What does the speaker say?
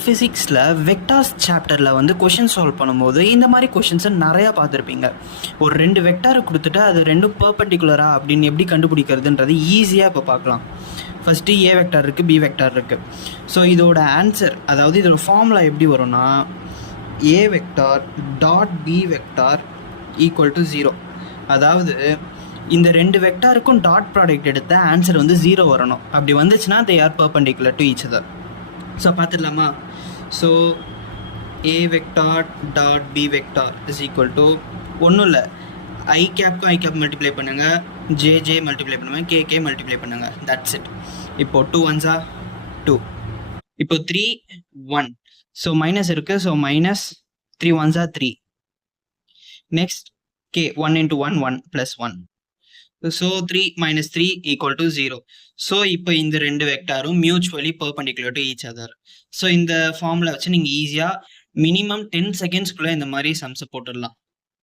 ஃபிசிக்ஸில் வெக்டார்ஸ் சாப்டரில் வந்து கொஷின் சால்வ் பண்ணும்போது இந்த மாதிரி கொஷின்ஸை நிறையா பார்த்துருப்பீங்க. ஒரு 2 வெக்டாரை கொடுத்துட்டு அது ரெண்டும் பர்பண்டிகுலரா அப்படின்னு எப்படி கண்டுபிடிக்கிறதுன்றது ஈஸியாக இப்போ பார்க்கலாம். ஃபஸ்ட்டு ஏ வெக்டார் இருக்குது, பி வெக்டார் இருக்குது. ஸோ இதோட ஆன்சர், அதாவது இதோட ஃபார்முலா எப்படி வரும்னா a vector dot b vector equal to 0. அதாவது இந்த 2 வெக்டாருக்கும் டாட் ப்ராடக்ட் எடுத்த ஆன்சர் வந்து 0 வரணும். அப்படி வந்துச்சுன்னா they are perpendicular to each other. So பார்த்துடலாமா? So a vector dot b vector is equal to ஒன்றும் இல்லை, ஐ கேப்க்கும் ஐ கேப் மல்டிப்ளை பண்ணுங்கள், ஜே மல்டிப்ளை பண்ணுங்கள், கே மல்டிப்ளை பண்ணுங்கள், தட்ஸ் இட். இப்போது 2 1s 2, இப்போ 3 1, ஸோ மைனஸ் இருக்குது, so minus 3 1s 3. Next k 1 into 1 1 plus 1. So 3 minus 3 equal to 0. So இப்போ இந்த 2 வெக்டாரும் mutually perpendicular to each other. So இந்த ஃபார்முலா வச்சு நீங்கள் ஈஸியாக மினிமம் 10 செகண்ட்ஸ்குள்ளே இந்த மாதிரி சம்ஸை போட்டுடலாம்.